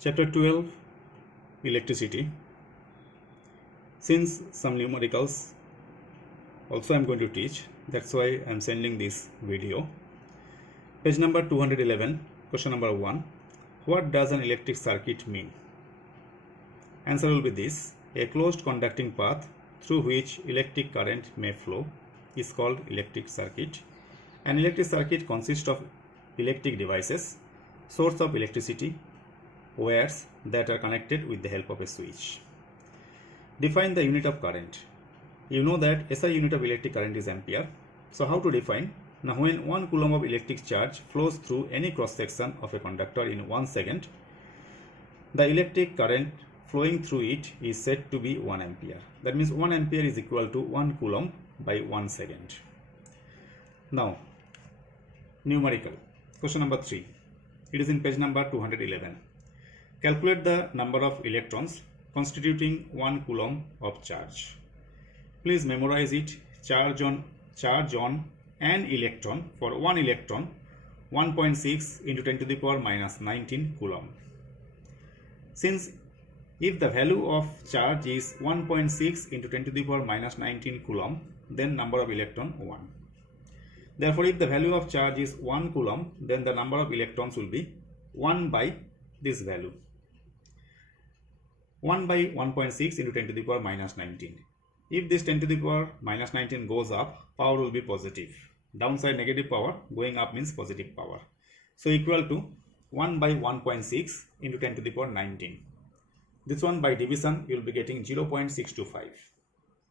Chapter 12, Electricity. Since some numericals also I am going to teach, that's why I am sending this video. Page number 211, question number 1. What does an electric circuit mean? Answer will be this. A closed conducting path through which electric current may flow is called electric circuit. An electric circuit consists of electric devices, source of electricity, wires that are connected with the help of a switch. Define the unit of current. You know that SI unit of electric current is ampere. So how to define? Now when 1 coulomb of electric charge flows through any cross section of a conductor in 1 second, the electric current flowing through it is said to be 1 ampere. That means 1 ampere is equal to 1 coulomb by 1 second. Now numerical. Question number 3. It is in page number 211. Calculate the number of electrons constituting 1 coulomb of charge. Please memorize it. Charge on an electron, for 1 electron, 1.6 into 10 to the power minus 19 coulomb. Since if the value of charge is 1.6 into 10 to the power minus 19 coulomb, then number of electron 1. Therefore, if the value of charge is 1 coulomb, then the number of electrons will be 1 by this value. 1 by 1.6 into 10 to the power minus 19. If this 10 to the power minus 19 goes up, power will be positive. Downside negative power, going up means positive power. So equal to 1 by 1.6 into 10 to the power 19. This one by division you will be getting 0.625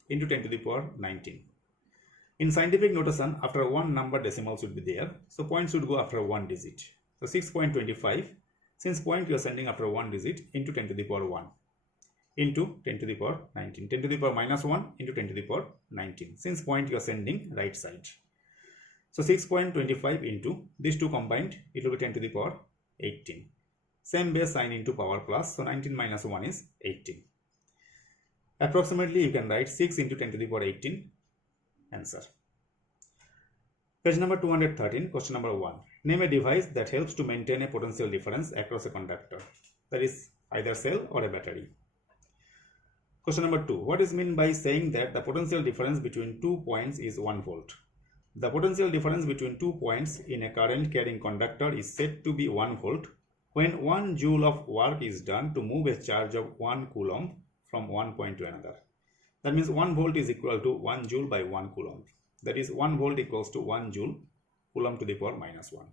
into 10 to the power 19. In scientific notation, after one number decimals should be there. So points should go after one digit. So 6.25, since point you are sending after one digit, into 10 to the power 1. Into 10 to the power 19. 10 to the power minus 1 into 10 to the power 19. Since point you are sending right side. So 6.25 into these two combined, it will be 10 to the power 18. Same base sign into power plus. So 19 minus 1 is 18. Approximately you can write 6 into 10 to the power 18. Answer. Page number 213, question number 1. Name a device that helps to maintain a potential difference across a conductor. That is either cell or a battery. Question number 2. What is meant by saying that the potential difference between 2 points is 1 volt? The potential difference between 2 points in a current carrying conductor is said to be 1 volt when 1 joule of work is done to move a charge of 1 coulomb from one point to another. That means 1 volt is equal to 1 joule by 1 coulomb. That is 1 volt equals to 1 joule, coulomb to the power minus 1.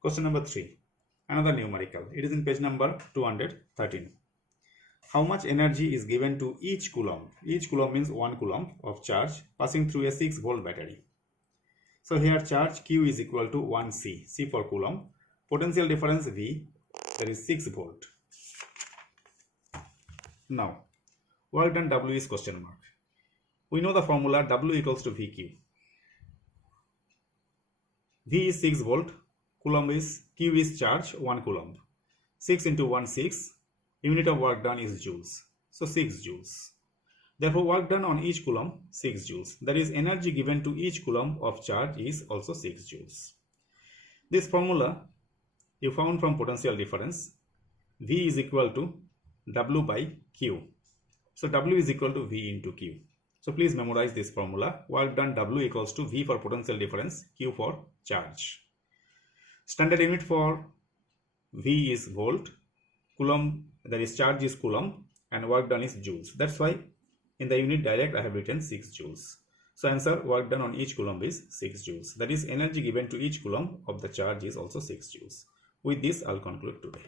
Question number 3. Another numerical. It is in page number 213. How much energy is given to each coulomb? Each coulomb means 1 coulomb of charge passing through a 6 volt battery. So here charge Q is equal to 1C. C for coulomb. Potential difference V, that is 6 volt. Now, work done W is question mark. We know the formula W equals to VQ. V is 6 volt, coulomb is, Q is charge, 1 coulomb. 6 into 1, 6. Unit of work done is joules. So 6 joules. Therefore, work done on each coulomb, 6 joules. That is, energy given to each coulomb of charge is also 6 joules. This formula you found from potential difference. V is equal to W by Q. So W is equal to V into Q. So please memorize this formula. Work done W equals to V for potential difference, Q for charge. Standard unit for V is volt. Coulomb, that is charge is coulomb, and work done is joules. That's why in the unit direct I have written 6 joules. So answer, work done on each coulomb is 6 joules. That is, energy given to each coulomb of the charge is also 6 joules. With this, I'll conclude today.